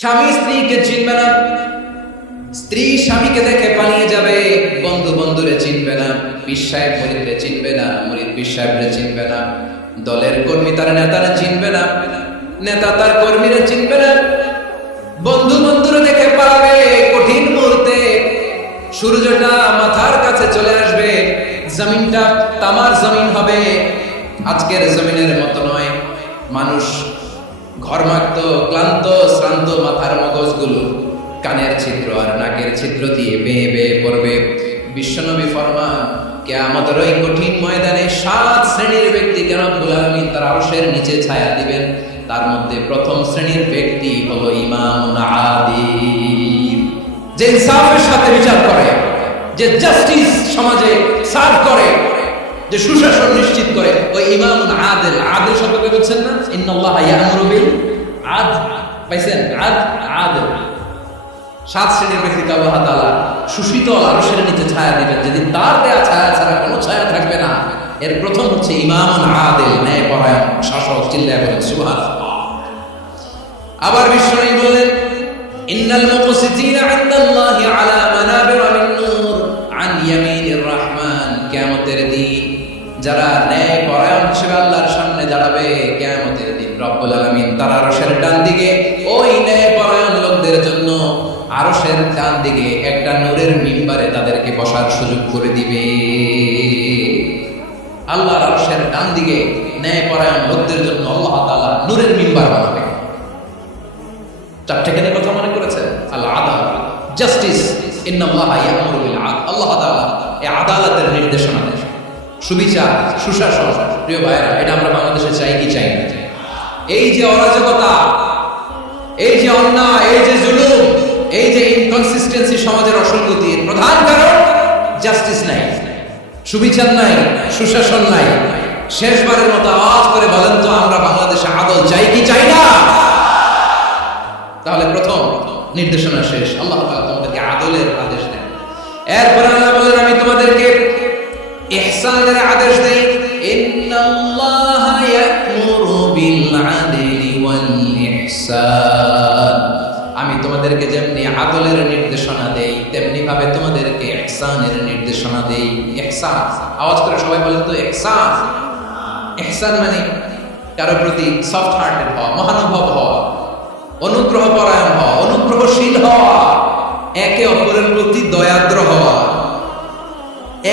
স্বামী স্ত্রীকে চিনবে না, স্ত্রী স্বামীকে দেখে পালিয়ে যাবে, বন্ধু বন্ধুরে চিনবে না, পীর সাহেব মুরিদরে চিনবে না, মুরিদ পীর সাহেবরে চিনবে না, দলের কর্মী তার নেতারা চিনবে না, নেতা তার কর্মীরা চিনবে না, বন্ধু বন্ধুরে দেখে পালাবে। কঠিন মুহূর্তে সূর্যটা মাথার কাছে চলে আসবে, জমিনটা তামার জমিন হবে, আজকের জমিনের মতো নয়। মানুষ ঘর্মাক্ত, ক্লান্ত, শ্রান্ত মাথার মগজগুলো কানের ছিদ্র আর নাকের ছিদ্র দিয়ে বেয়ে বেয়ে পড়বে। বিশ্বনবী ফরমান, কিয়ামতের ওই কঠিন ময়দানে 7 শ্রেণীর ব্যক্তিকে রব্বুল আলামিন তার আরশের নিচে ছায়া দিবেন। তার মধ্যে প্রথম শ্রেণীর ব্যক্তি হলো ইমামুন আদিল, যে ইনসাফের সাথে বিচার করে, যে জাস্টিস সমাজে সার্ভ করে, যে সুশাসন নিশ্চিত করে, ওই ইমামুন আদিল। আদিল শব্দকে বুঝছেন না? ইন্নাল্লাহা ইয়া'মুরু বিল আদল, পাইছেন? আদিল। 7 শ্রেণীর ব্যক্তিকে আল্লাহ তাআলা সুশীতল আরশের নিচে ছায়া দিবেন, যেদিন তার দেয়া ছায়া ছাড়া কোনো ছায়া থাকবে না। এর প্রথম হচ্ছে ইমামুন আদিল, ন্যায়পরায়ণ শাসক। চিল্লায় বলেন সুবহানাল্লাহ। আবার বিশ্বনবী বললেন, ইন্নাল মুকসিতিনা ইনদাল্লাহি আলা মানাবির মিন নূর আন ইয়ামিনির রহমান। কিয়ামতের দিন যারা ন্যায়পরায়ণ হিসেবে আল্লাহর সামনে দাঁড়াবে, কিয়ামতের দিন রব্বুল আলামিন তার আরশের ডান দিকে ওই ন্যায়পরায়ণ লোকদের জন্য আরশের ডান দিকে একটা নূরের মিম্বারে তাদেরকে বসার সুযোগ করে দিবে। আল্লাহর আরশের ডান দিকে ন্যায়পরায়ণ লোকদের জন্য আল্লাহ তাআলা নূরের মিম্বার বানাবে। চারটেখানে কথা মনে করেছেন? আল আদাল, জাস্টিস, ইন্নাল্লাহা ইয়া'মুরু বিল আদল। আল্লাহ তাআলা এই আদালতের নির্দেশনা দেন, সুবিচার, সুশাসন। প্রিয় ভাইরা, এটা আমরা বাংলাদেশে চাই কি চাই না? এই যে অরাজকতা, এই যে অন্যায়, এই যে জুলুম, এই যে ইনকনসিস্টেন্সি সমাজের অসঙ্গতির প্রধান কারণ জাস্টিস নাই, সুবিচার নাই, সুশাসন নাই। শেষবারের মতো আওয়াজ করে বলেন তো, আমরা বাংলাদেশে আদল চাই কি চাই না? তাহলে প্রথম নির্দেশনা শেষ। আল্লাহ তাআলা তোমাদেরকে আদলের আদেশ দেন। এরপর আল্লাহ বলেন, আমি তোমাদেরকে ইহসানের আদেশ দেই। ইন্নাল্লাহা ইয়া'মুরু বিল আদলি ওয়াল ইহসান। আমি তোমাদেরকে যেমনি আদলের নির্দেশনা দেই, তেমনি ভাবে তোমাদেরকে ইহসানের নির্দেশনা দেই। ইহসান, আওয়াজ করে সবাই বলেন তো ইহসান। ইহসান মানে কারো প্রতি সফট হার্টেড হওয়া, মহানুভব হওয়া, অনুগ্রহ পরায়ণ হওয়া, অনুগ্রহশীল হওয়া, একে অপরের প্রতি দয়াদ্র হওয়া।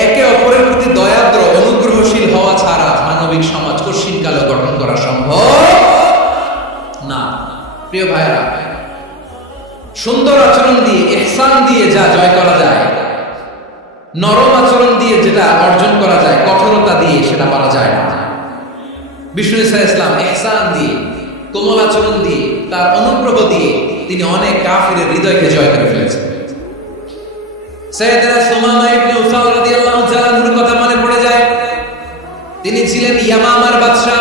একে অপরের প্রতি দয়াদ্র, অনুগ্রহশীল হওয়া ছাড়া মানবিক সমাজ কশিনকালে গঠন করা সম্ভব না। প্রিয় ভাইরা, সুন্দর আচরণ দিয়ে, ইহসান দিয়ে যা জয় করা যায়, নরম আচরণ দিয়ে যেটা অর্জন করা যায়, কঠোরতা দিয়ে সেটা পারা যায় না। বিষ্ণু ঈসা ইসলাম ইহসান দিয়ে, কোমল আচরণ দিয়ে, তার অনুগ্রহ দিয়ে তিনি অনেক কাফিরের হৃদয়কে জয় করে ফেলেছেন। সাইয়েদনা সুমামা ইবনে উসাল রাদিয়াল্লাহু তাআলা আনহুর কথা মনে পড়ে যায়। তিনি ছিলেন ইয়ামামার বাদশা।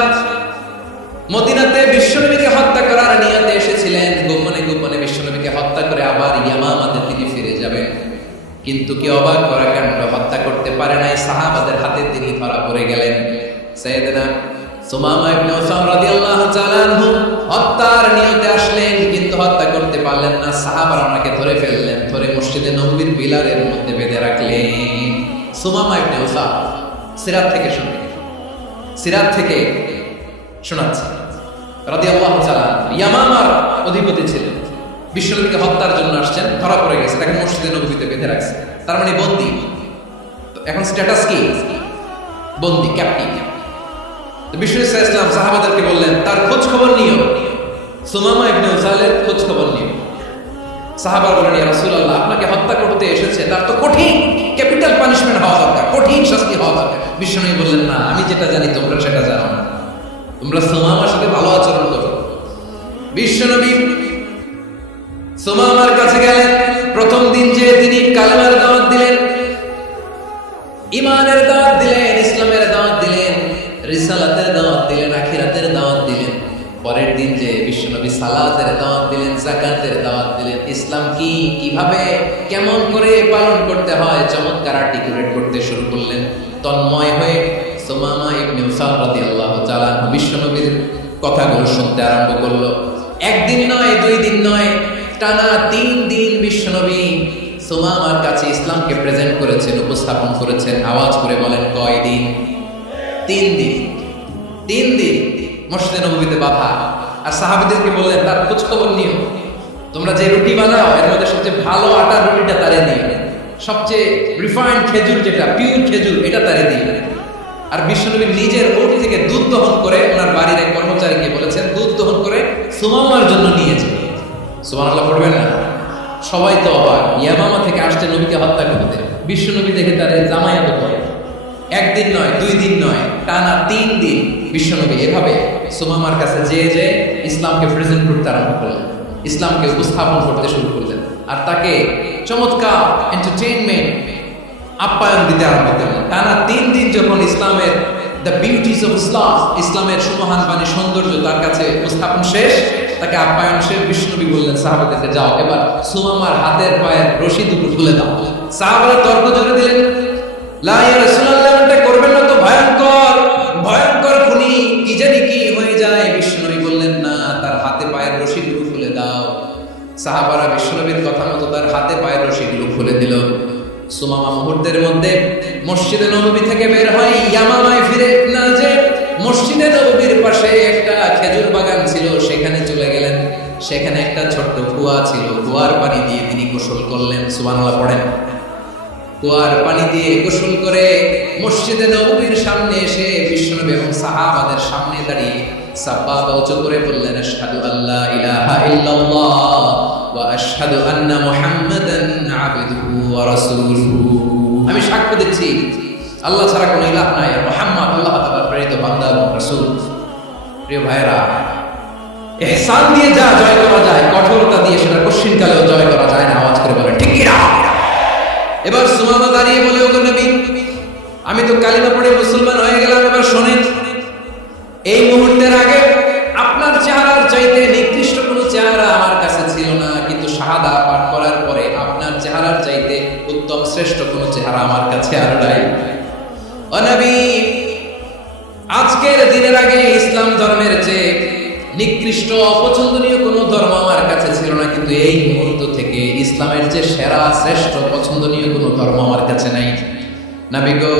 মদিনাতে বিশ্বনবীকে হত্যা করার নিয়তে এসেছিলেন। গোপনে গোপনে বিশ্বনবীকে হত্যা করে আবার ইয়ামামাতে তিনি ফিরে যাবেন। কিন্তু কি অবাক করা কাণ্ড, হত্যা করতে পারে নাই, সাহাবাদের হাতে তিনি ধরা পড়ে গেলেন। সাইয়েদনা সুমামা ইবনে উসাল রাদিয়াল্লাহু তাআলা আনহু হত্যার নিয়তে আসলেন, কিন্তু হত্যা করতে পারলেন না। সাহাবারা ওনাকে ধরে ফেললেন, ধরে মসজিদে নববীর পিলারের মধ্যে বেঁধে রাখলেন। সুমামা ইবনে উসাল সিরাত থেকে শুনলেন, সিরাত থেকে শোনাচ্ছে রাদিয়াল্লাহু তাআলা। ইয়ামামার অধিপতি ছিলেন, বিশ্বনবীকে হত্যার জন্য আসছেন, ধরা পড়ে গেছে, তাকে মসজিদে নববীতে বেঁধে রাখছে। তার মানে বন্দী। তো এখন স্ট্যাটাস কি? বন্দী, ক্যাপ্টিভ। বিষ্ণু ঈসা ইসলাম সাহাবাদেরকে বললেন, তার খোঁজ খবর নিও, সুমামা ইবনে উসালের খোঁজ খবর নিও। সাহাবা বললেন, ইয়া রাসূলুল্লাহ, আপনাকে হত্যা করতে এসেছে, তার তো কঠিন ক্যাপিটাল পানিশমেন্ট হওয়া দরকার, কঠিন শাস্তি হওয়া দরকার। বিষ্ণু বললেন, না, আমি যেটা জানি তোমরা সেটা জানো না, তোমরা সুমামার সাথে ভালো আচরণ করো। বিশ্বনবী সুমামার কাছে গেলেন। প্রথম দিন যে তিনি কালেমার দাওয়াত দিলেন, ঈমানের দাওয়াত দিলেন, ইসলামের দাওয়াত দিলেন, রিসালাতের দাওয়াত দিলেন, আখিরাতের দাওয়াত দিলেন। পরের দিন যে বিশ্বনবী সালাতের দাওয়াত দিলেন, যাকাতের দাওয়াত দিলেন, ইসলাম কি, কিভাবে, কেমন করে পালন করতে হয়, চমৎকার আর্টিকুলেট করতে শুরু করলেন। তন্ময় হয়ে সুমামা ইবনে উসাল রাদিয়াল্লাহু তাআলা বিশ্বনবীর কথাগুলো শুনতে আরম্ভ করলো। একদিন নয়, 2 দিন নয়, টানা 3 দিন বিশ্বনবী সুমামার কাছে ইসলামকে প্রেজেন্ট করেছেন, উপস্থাপন করেছেন। আওয়াজ করে বলেন কয় দিন? 3 দিন। 3 দিন মসজিদে নববীতে বাধা। আর সাহাবীদেরকে বললেন তার খোঁজ খবর নিও, তোমরা যে রুটি বানাও এর মধ্যে সবচেয়ে ভালো আটার রুটিটা তারে দিও, সবচেয়ে রিফাইন্ড খেজুর যেটা পিওর খেজুর এটা তারে দিও। আর বিশ্বনবী নিজের ওট থেকে দুধ দহন করে ওনার বাড়ির এক কর্মচারীকে বলেছেন দুধ দহন করে সুমামার জন্য নিয়েছে। সুবহানাল্লাহ পড়বেন না? সবাই তো অবাক, ইয়ামামা থেকে আসছে নবীকে হত্যা করতে, বিশ্বনবী দেখে তারে জামায়াত করে। 1 দিন নয়, 2 দিন নয়, টানা 3 দিন বিশ্বনবী এভাবে সুমামার কাছে যে ইসলামকে প্রেজেন্ট করতে আরম্ভ করলেন, ইসলামকে উপস্থাপন করতে শুরু করলেন। আর তাকে চমৎকার এন্টারটেইনমেন্ট আপ্যায়ন দিতে আরম্ভ করলেন। টানা 3 দিন যখন ইসলামের দ্য বিউটিস অফ ইসলাম, ইসলামের সুমহান বাণী সৌন্দর্য তার কাছে উপস্থাপন শেষ, তাকে আপ্যায়ন শেষ, বিষ্ণুনবী বললেন সাহাবাদেরকে যাও এবার সুমামার হাতের পায়ের রশি দুটো খুলে দাও। সাহাবারা তর্ক জুড়ে দিলেন, লা ইয়া রাসূলুল্লাহ, এটা করবেন না তো, ভয়ঙ্কর ভয়ঙ্কর খুনি, কি জানি কি হয়ে যায়। বিষ্ণুনবী বললেন না, তার হাতে পায়ের রশি দুটো খুলে দাও। সাহাবারা বিষ্ণুনবীর কথা মতো তার হাতে পায়ের রশিগুলো খুলে দিল। সুমামা মুহূর্তের মধ্যে মসজিদে নববী থেকে বের হয়, ইয়ামামায় ফিরে না যে মসজিদে নববীর পাশে একটা খেজুর বাগান ছিল সেখানে চলে গেলেন। সেখানে একটা ছোট্ট কুয়া ছিল, কুয়ার পানি দিয়ে তিনি গোসল করলেন। সুবহানাল্লাহ পড়েন। কুয়ার পানি দিয়ে গোসল করে মসজিদে নববীর সামনে এসে বিশ্বনবী এবং সাহাবাদের সামনে দাঁড়িয়ে সাব্বাবা উঁচু করে বললেন, আশহাদু আল্লা ইলাহা ইল্লাল্লাহ ওয়া আশহাদু আন্না মুহাম্মাদান আবদুহু ওয়া রাসূলুহু। আমি সাক্ষ্য দিচ্ছি আল্লাহ ছাড়া কোনো ইলাহ নাই, আর মুহাম্মদ আল্লাহ তাআলার প্রেরিত বান্দা এবং রাসূল। প্রিয় ভাইরা, ইহসান দিয়ে যা জয় করা যায়, কঠোরতা দিয়ে সেটা কঠিনকালেও জয় করা যায় না। আওয়াজ করে বলেন ঠিক কি না? এবার সুমামা দাঁড়িয়ে বলে, ওগো নবী, আমি তো কালিমা পড়ে মুসলমান হয়ে গেলাম, এবার শোনেন, এই মুহূর্তের আগে আপনার চেহারার চাইতে নিকৃষ্ট কোনো চেহারা আমার কাছে ছিল না, কিন্তু শাহাদা পাঠ করার পরে আপনার চেহারার চাইতে উত্তম শ্রেষ্ঠ কোনো চেহারা আমার কাছে আর নাই। ও নবী, আজকের দিনের আগে ইসলাম ধর্মের চেয়ে নিকৃষ্ট অপছন্দনীয় কোনো ধর্ম আমার কাছে ছিল না, কিন্তু এই মুহূর্ত থেকে ইসলামের যে সেরা শ্রেষ্ঠ পছন্দনীয় কোনো ধর্ম আমার কাছে নাই। নবী গো,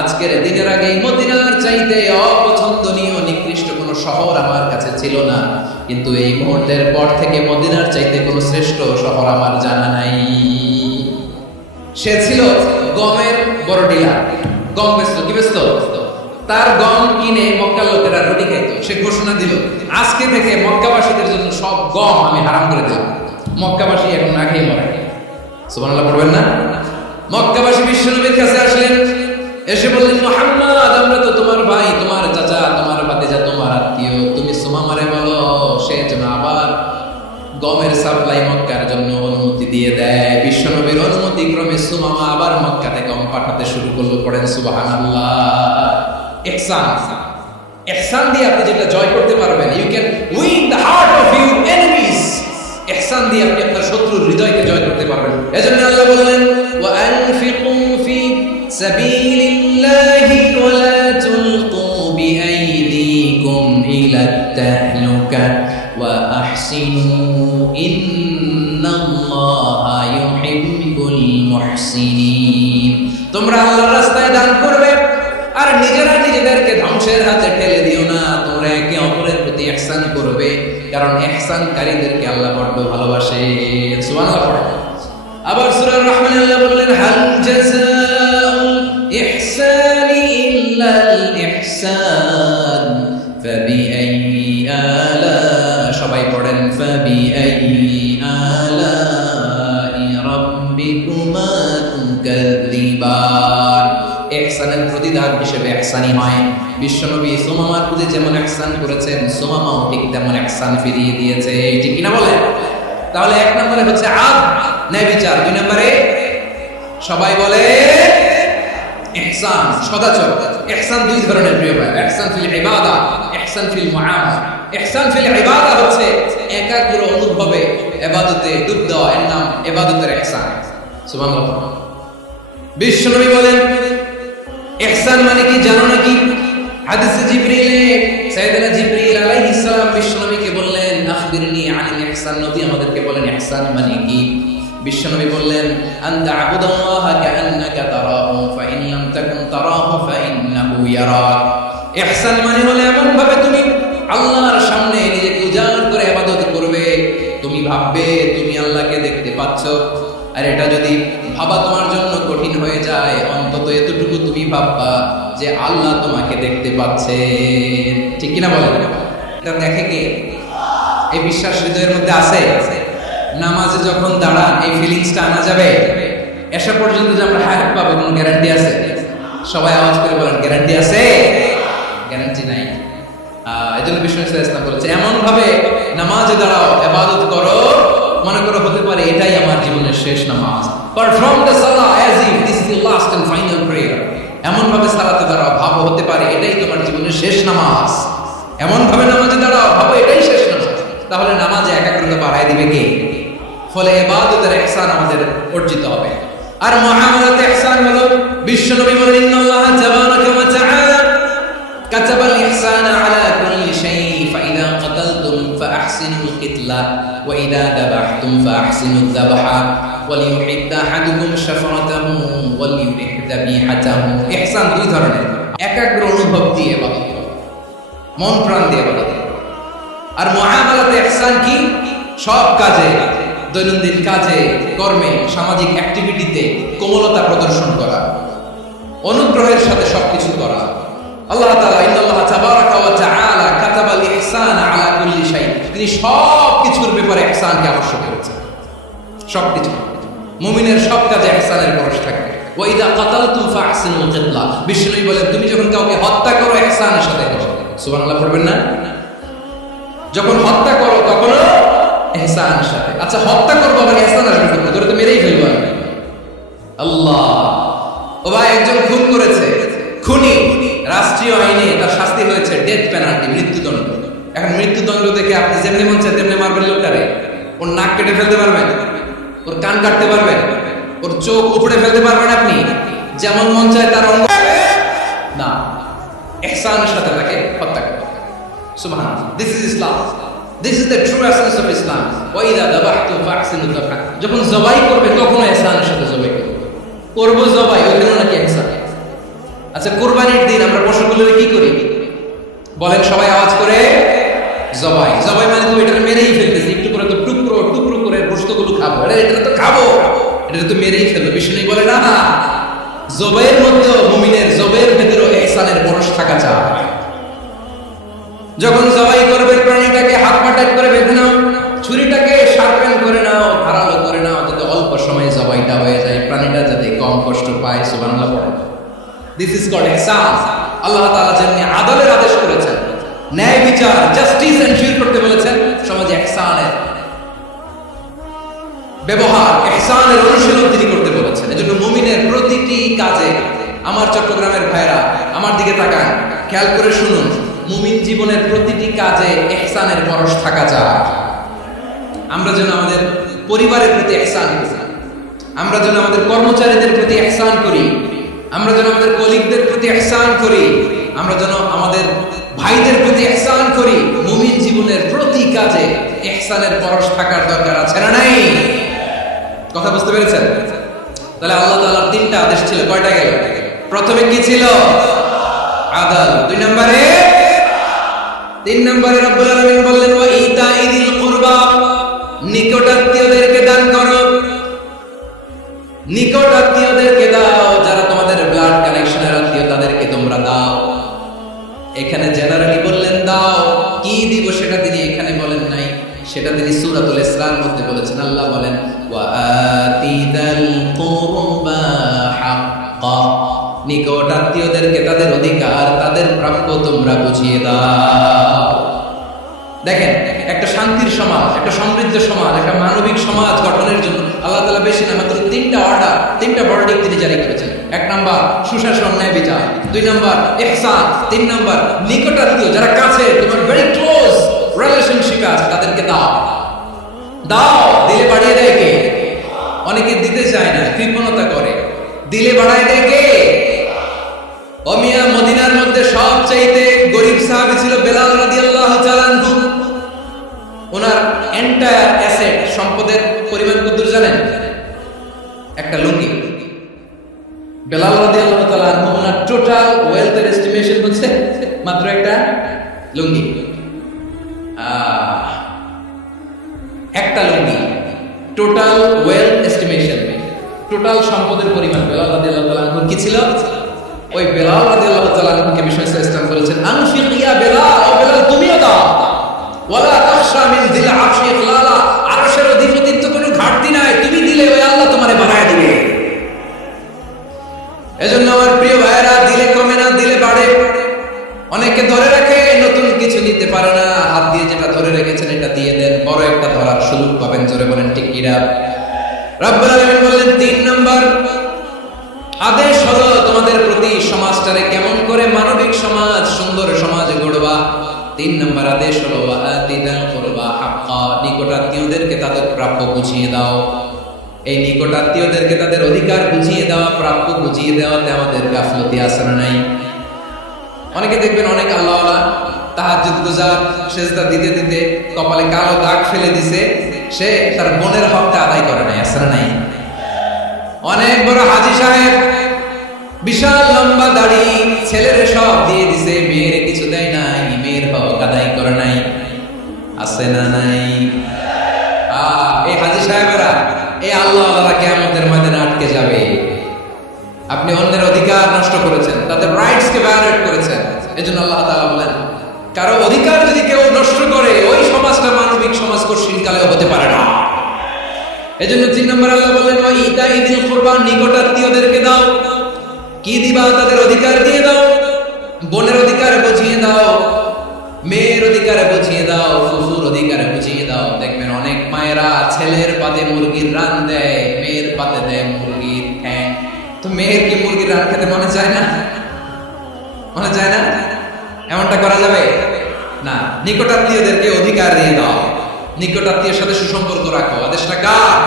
আজকের দিনের আগে মদিনার চাইতে অপছন্দনীয় নিকৃষ্ট কোনো শহর আমার কাছে ছিল না, কিন্তু এই মুহূর্তের পর থেকে মদিনার চাইতে কোনো শ্রেষ্ঠ শহর আমার জানা নাই। সে ছিল গমের বড় ডিলার, গম বেচত। কি বেচত? তার গম কিনে মক্কার লোকেরা রুটি খাইত। সে ঘোষণা দিল, আজকে থেকে মক্কাবাসীদের জন্য সব গম আমি হারাম করে দিলাম, মক্কাবাসী এখন না খেয়ে মরে। সুবহানাল্লাহ পড়বেন না? মক্কাবাসী বিশ্বনবীর কাছে আসলেন, এসে বললেন, মুহাম্মদ, আমরা তো তোমার ভাই, তোমার চাচা, তোমার ভাতিজা, তোমার আত্মীয়, তুমি সুমামারে বলো সে যেন আবার গমের সাপ্লাই মক্কার জন্য অনুমতি দিয়ে দেয়। বিশ্বনবীর অনুমতি ক্রমে সুমামা আবার মক্কাতে গম পাঠাতে শুরু করলো। পড়েন সুবহানাল্লাহ। ইহসান, ইহসান দিয়ে আপনি যেটা জয় করতে পারবেন, you can win the heart of your enemies. ইহসান দিয়ে আপনি আপনার শত্রুর হৃদয়কে জয় করতে পারবেন। এজন্য আল্লাহ বললেন, ওয়া আনফিকু ফি সাবিলিল্লাহি ওয়া লা তুলকু বিআইদিকুম ইলা তাহলুকা ওয়া আহসিনু ইন্নাল্লাহা ইউহিব্বুল মুহসিনিন। তোমরা আল্লাহর রাস্তায় দান করবে আর নিজেরা নিজেদেরকে ধ্বংসের হাতে ঠেলে দিও না। তোমরা একে অপরের প্রতি ইহসান করবে, কারণ ইহসানকারীদেরকে আল্লাহ বড় ভালোবাসে। সুবহানাল্লাহ পড়ে। আবার সূরা রহমান আল্লাহ বললেন, হাল জাযাউল ইহসানি ইল্লাল ইহসান ফাবিআইয়ি আলা, সবাই পড়েন, ফাবিআইয়ি আলাই রাব্বিকুমা তুকাযযিবান। ইহসানের প্রতিদান হিসেবে ইহসানি হয়। বিশ্বনবী সুমামার প্রতি যেমন ইহসান করেছেন, সুমামাও ঠিক তেমন ইহসান ফিরিয়ে দিয়েছে। ঠিক কিনা বলেন? তাহলে 1 নম্বরে হচ্ছে আদ, ন্যায় বিচার। 2 নম্বরে সবাই বলে ইহসান, সদাচর। ইহসান 2 ধরনের প্রিয় ভাই, ইহসান ফিল ইবাদা, ইহসান ফিল মুআমালা। ইহসান ফিল ইবাদা হচ্ছে একাগ্র অনুভবে ইবাদতে ডুব দেওয়া, এর নাম ইবাদতের ইহসান। সুবহানাল্লাহ। বিশ্বনবী বলেন, ইহসান মানে কি জানো নাকি? হাদিসে জিবরিলে সাইয়েদনা জিবরিল আলাইহিস সালাম বিশ্বনবীকে বললেন, আখবিরনি আনিল ইহসান নবী আমাদেরকে বলেন ইহসান মানে কি। বিশ্বনবী বললেন আনতা আবুদাল্লাহা কাআন্নাকা তারাহু ফাইন লাম তাকুন তারাহু ফাইন্নাহু ইয়ারাক। ইহসান মানে হলো এমন ভাবে তুমি আল্লাহর সামনে নিজেকে উজাড় করে ইবাদত করবে, তুমি ভাববে তুমি আল্লাহকে দেখতে পাচ্ছ। আর এটা যদি ভাবা তোমার জন্য কঠিন হয়ে যায়, অন্তত এতটুকু তুমি ভাববা যে আল্লাহ তোমাকে দেখতে পাচ্ছেন। ঠিক কিনা বলেন? এটা দেখে কে? এই বিশ্বাস হৃদয়ের মধ্যে আছে? নামাজে যখন দাঁড়ান এই ফিলিংসটা আনা যাবে? এসা পর্যন্ত যে আমরা হায়াত পাবো কোনো গ্যারান্টি আছে? সবাই আওয়াজ করে বলেন গ্যারান্টি আছে? গ্যারান্টি নাই। এই জন্য বিষ্ণু ইসলাম বলেছে এমন ভাবে নামাজে দাঁড়াও, ইবাদত করো, মনে করো হতে পারে এটাই আমার জীবনের শেষ নামাজ। পারফর্ম দ্য সালাহ as if this is the last and final prayer. এমন ভাবে সালাতে দাঁড়াও, ভাবো হতে পারে এটাই তোমার জীবনের শেষ নামাজ। এমন ভাবে নামাজে দাঁড়াও, ভাবো এটাই শেষ নামাজ। তাহলে নামাজে একাগ্রতা বাড়ায় দিবে কে? ফলে ইবাদতের ইহসান আমাদের অর্জিত হবে। আর মুআমালাতে ইহসান হলো বিশ্বনবী বলেন ইন্নাল্লাহা তাবারাকা ওয়া তাআলা কাতাবাল ইহসানা আলা কুল্লি শাই ফাইদা কাতালতুম ফাআহসিনুল কিতলা ওয়া ইদা দাবাহতুম ফাআহসিনুদ যাবহা ওয়ালিয়ুহিদ্দা আহাদুকুম শাফরাতাহু ওয়ালিয়ুরিহ যাবিহাতাহু। ইহসান দুই ধরনের, একাগ্র অনুভব দিয়ে ইবাদত করা, মন প্রাণ দিয়ে ইবাদত করা। আর মুআমালাতে ইহসান কি? সব কাজে, দৈনন্দিন কাজে, কর্মে, সামাজিক অ্যাক্টিভিটিতে কোমলতা প্রদর্শন করা, অনুগ্রহের সাথে সবকিছু করা। আল্লাহ তাআলা ইন্নাল্লাহা তাবারাকা ওয়া তাআলা কাতাবাল ইহসানা আলা কুল্লি শাই, তিনি সবকিছুর ব্যাপারে ইহসানকে আবশ্যক করেছেন। সবকিছু মুমিনের সব কাজে ইহসানের পরশ থাকে। ওয়া ইযা কাতালতুম ফাহসিনুল কিতলা, বিষ্ণুই বলেন তুমি যখন কাউকে হত্যা করো ইহসানের সাথে করো। সুবহানাল্লাহ পড়বেন না? যখন হত্যা করো তখনও ইহসানের সাথে। আচ্ছা হত্যা করবো আবার ইহসান আসবে কোথা? ধরে তো মেরেই ফেলবো আমি। আল্লাহ, ও ভাই একজন খুন করেছে, খুনি, রাষ্ট্রীয় আইনে তার শাস্তি হয়েছে ডেথ পেনাল্টি, মৃত্যুদণ্ড। এখন মৃত্যুদণ্ড দেখে আপনি যেমনি মন চায় তেমনি মারবেন লোকটারে? ওর নাক কেটে ফেলতে পারবেন? ওর কান কাটতে পারবেন? ওর চোখ উপড়ে ফেলতে পারবেন আপনি? যেমন মন চায় তার অঙ্গ না, ইহসানের সাথে তাকে হত্যা করতে হবে। সুবহানাল্লাহ, this is Islam. This is the true essence of Islam. وَإِذَا ذَبَحْتُمْ فَأَحْسِنُوا الذَّبْحَ, যখন জবাই করবে তখন ইহসানের সাথে জবাই করবে। করব জবাই, ওখানে নাকি ইহসান। আচ্ছা কুরবানির দিন আমরা পশুগুলোকে কি করি বলেন? সবাই আওয়াজ করে জবাই। জবাই মানে তো এটা মেরেই ফেলতেছি, একটু করে তো টুকরো টুকরো করে গোশতগুলো খাবো। আরে এটা তো খাবো, এটা তো মেরেই ফেলবো। বিষ্ণু বলে না, জবাইয়ের মধ্যে মুমিনের জবাইয়ের ভেতরে ইহসানের পরশ থাকা চাই। যখন জবাই করবে প্রাণীটাকে হাত পা টাইট করে বেঁধে নাও, ছুরিটাকে শার্পেন করে নাও, ধারালো করে নাও, যাতে অল্প সময়ে জবাইটা হয়ে যায়, প্রাণীটা যাতে কম কষ্ট পায়। সুবহানাল্লাহ পড়েন। দিস ইজ কল্ড ইহসান। আল্লাহ তাআলা যেমনি আদলের আদেশ করেছেন, ন্যায় বিচার, জাস্টিস এনশিওর করতে বলেছেন, সমাজে ইহসানের ব্যবহার, ইহসানের অনুশীলন তিনি করতে বলেছেন। এজন্য মুমিনের প্রতিটি কাজে, আমার চট্টগ্রামের ভাইরা আমার দিকে তাকান, খেয়াল করে শুনুন, মুমিন জীবনের প্রতিটি কাজে ইহসানের পরশ থাকা যায়। আমরা যেন আমাদের পরিবারের প্রতি ইহসান করি, আমরা যেন আমাদের কর্মচারীদের প্রতি ইহসান করি, আমরা যেন আমাদের কলিগদের প্রতি ইহসান করি, আমরা যেন আমাদের ভাইদের প্রতি ইহসান করি। মুমিন জীবনের প্রতি কাজে ইহসানের পরশ থাকার দরকার আছে না নাই? কথা বুঝতে পেরেছেন? তাহলে আল্লাহ তাআলার তিনটা আদেশ ছিল, কয়টা গেল? প্রথমে কি ছিল? আদল। তিন নম্বরে রব্বুল আলামিন বললেন ওয়া ইতাইদিল কুরবা, নিকটাত্মীয়দেরকে দান করো। নিকটাত্মীয়দেরকে দাও, যারা তোমাদের ব্লাড কানেকশনের আত্মীয় তাদেরকে তোমরা দাও। এখানে জেনারেলি বললেন দাও, কি দিব সেটা তিনি এখানে বলেন নাই, সেটা তিনি সূরাতুল ইসরার মধ্যে বলেছেন। আল্লাহ বলেন ওয়া আতিদাল কুরবা হাক্কা, নিকট আত্মীয়দেরকে তাদের অধিকার, তাদের প্রাপ্য তোমরা বুঝিয়ে দাও। দেখেন, একটা শান্তির সমাজ, একটা সমৃদ্ধ সমাজ, একটা মানবিক সমাজ গঠনের জন্য আল্লাহ তাআলা বেশি না মাত্র তিনটা অর্ডার, তিনটা ভার্ডিক্ট তিনি জারি করেছেন। এক নাম্বার সুশাসন, ন্যায় বিচার। দুই নাম্বার ইহসান। তিন নাম্বার নিকটাত্মীয়, যারা কাছে, তোমার ভেরি ক্লোজ রিলেশনশিপে আছে, তাদেরকে দাও। দাও, দিলে বাড়িয়ে দেয় কে? অনেকে দিতে চায় না, কৃপণতা করে। দিলে বাড়ায় দেয় কে? মদিনার মধ্যে সবচাইতে গরিব সাহাবী ছিল বেলাল রাদিয়াল্লাহু তাআলা আনহু। ওনার এন্টায়ার অ্যাসেট, সম্পদের পরিমাণ কতদূর জানেন? একটা লুঙ্গি। বেলাল রাদিয়াল্লাহু তাআলা আনহু ওনার টোটাল ওয়েলথের এস্টিমেশন হচ্ছে মাত্র একটা লুঙ্গি। একটা লুঙ্গি, টোটাল ওয়েলথ এস্টিমেশন, টোটাল সম্পদের পরিমাণ বেলাল রাদিয়াল্লাহু তাআলা আনহু কি ছিল? ওই বেলাল রাদিয়াল্লাহু তাআলা আনহুকে বিষ্ণু ইসলাম বলেছেন, আনফিক ইয়া বেলাল, ও বেলাল তুমিও দাও, ওয়ালা তাখশা মিন যিল আরশি ইখলালা, আরশের অধিপতিত্ব কোনো ঘাটতি নাই, তুমি দিলে ওই আল্লাহ তোমারে বাড়ায় দিবে। এজন্য আমার প্রিয় ভাইরা, দিলে কমে না, দিলে বাড়ে। অনেকে ধরে রাখে, নতুন কিছু নিতে পারে না, হাত দিয়ে যেটা ধরে রেখেছেন এটা দিয়ে দেন, বড় একটা ধরার সুযোগ পাবেন। জোরে বলেন ঠিক কিনা? রব্বুল আলামিন বললেন ৩ নাম্বার আদেশ হলো তোমাদের প্রতি সমাজটারে কেমন করে মানবিক সমাজ, সুন্দর সমাজ গড়বা। ৩ নাম্বার আদেশ হলো ওয়াতিদাল কুরবা হাক্কা, নিকটাত্মীয়দেরকে তাদের প্রাপ্য বুঝিয়ে দাও। এই নিকটাত্মীয়দেরকে তাদের অধিকার বুঝিয়ে দেওয়া, প্রাপ্য বুঝিয়ে দেওয়াতে আমাদের গাফলতি আছে না নাই? অনেকে দেখবেন অনেক আল্লাহওয়ালা তাহাজ্জুদ গুজার, সেজদা দিতে দিতে কপালে কালো দাগ ফেলে দিছে, সে তার বোনের হকটা আদায় করে নাই, আছে না নাই? অনেক বড় হাজী সাহেব, বিশাল লম্বা দাড়ি, ছেলের সব দিয়ে দিছে, মেয়ের কিছু দেয় নাই, মেয়ের হক আদায় করে নাই, আছে না নাই? এই হাজী সাহেবেরা, এই আল্লাহওয়ালারা কিয়ামতের ময়দানে আটকে যাবে। আপনি অন্যের অধিকার নষ্ট করেছেন, তাদের রাইটস কে ভায়োলেট করেছেন। এজন্য আল্লাহ তাআলা বলেন, কারো অধিকার যদি কেউ নষ্ট করে, ওই সমাজটা মানবিক সমাজ কঠিন কালেও হতে পারে না। এজন্য ৩ নম্বর আল্লাহ বললেন, ওয়া ইতাইদিল কুরবা, নিকটাত্মীয়দেরকে দাও। কি দিবা? তাদের অধিকার দিয়ে দাও, বোনের অধিকার বুঝিয়ে দাও, মেয়ের অধিকার বুঝিয়ে দাও, ফুফুর অধিকার বুঝিয়ে দাও। দেখবেন অনেক মায়েরা ছেলের পাতে মুরগির রান দেয়, মেয়ের পাতে দেয় মুরগির ঠ্যাং। তো মেয়ের কি মুরগির রান খেতে মনে চায় না? মনে চায় না? এমনটা করা যাবে না। নিকটাত্মীয়দেরকে অধিকার দিয়ে দাও, নিকটাত্মীয়ের সাথে সুসম্পর্ক রাখো। আদেশটা কার?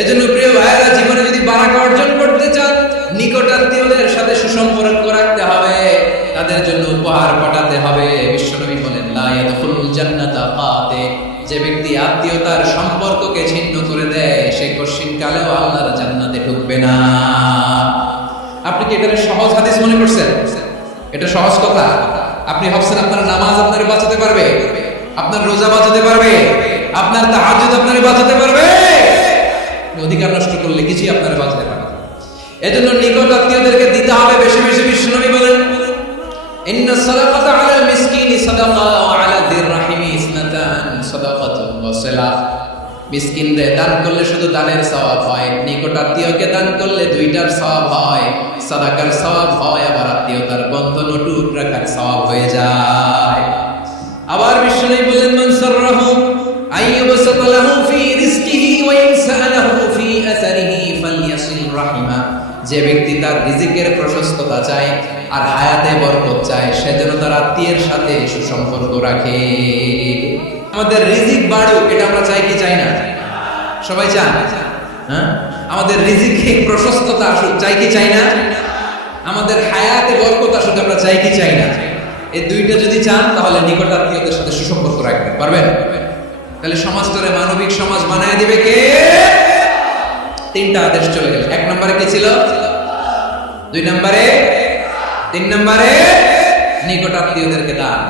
এজন্য প্রিয় ভাইয়েরা, জীবনে যদি বারাকা অর্জন করতে চান, নিকটাত্মীয়দের সাথে সুসম্পর্ক রাখতে হবে, তাদের জন্য উপহার পাঠাতে হবে। বিশ্বনবী বলেন, লা ইয়াদখুলুল জান্নাতা কাতে, যে ব্যক্তি আত্মীয়তার সম্পর্ককে ছিন্ন করে দেয়, সে কঠিন কালেও আল্লাহর জান্নাতে ঢুকবে না। আপনি কি এটা সহজ হাদিস মনে করছেন? এটা সহজ কথা। আপনি ভাবছেন আপনার নামাজ আপনারে বাঁচাতে পারবে, আপনার রোজা বাঁচাতে পারবে, আপনার তাহাজ্জুদ আপনারে বাঁচাতে পারবে? অধিকার নষ্ট করলে কিছুই আপনারে বাঁচাতে পারবে না। এজন্য নিকট আত্মীয়দেরকে দিতে হবে বেশি বেশি। বিশ্বনবী বলেন, ইন্নাস সাদাকাতা আলাল মিসকিনি সাদাকা ওয়া আলা যির রাহিমি ইসনাতান সাদাকাতুন ওয়া সিলা। মিসকিনদের দান করলে শুধু দানের সওয়াব হয়, নিকট আত্মীয়কে দান করলে দুইটার সওয়াব হয়, সাদাকার সওয়াব হয়, আবার আত্মীয়তার বন্ধন অটুট রাখার সওয়াব হয়ে যায়। আবার বিশ্বনবী বলেন, মান সাররাহু আইয়ুবসাতা লাহু ফি রিজকিহি ওয়া ইনসালাহু ফি আসারিহি ফালইয়াসিল রাহিমা। যে ব্যক্তি তার রিজিকের প্রশস্ততা চায় আর হায়াতে বরকত চায়, সে যেন তার আত্মীয়ের সাথে সুসম্পর্ক রাখে। আমাদের রিজিক বাড়ুক, এটা আমরা চাই কি চাই না? সবাই চান। হ্যাঁ, আমাদের রিজিকে প্রশস্ততা আসুক, চাই কি চাই না? আমাদের হায়াতে বরকত আসুক, আমরা চাই কি চাই না? এই দুইটা যদি চান, তাহলে নিকট আত্মীয়দের সাথে সুসম্পর্ক রাখতে পারবেন। তাহলে সমাজটারে মানবিক সমাজ বানায় দিবে কে? 3টা আদেশ চলে গেল। 1 নম্বরে কি ছিল? 2 নম্বরে, 3 নম্বরে নিকট আত্মীয়দেরকে দান।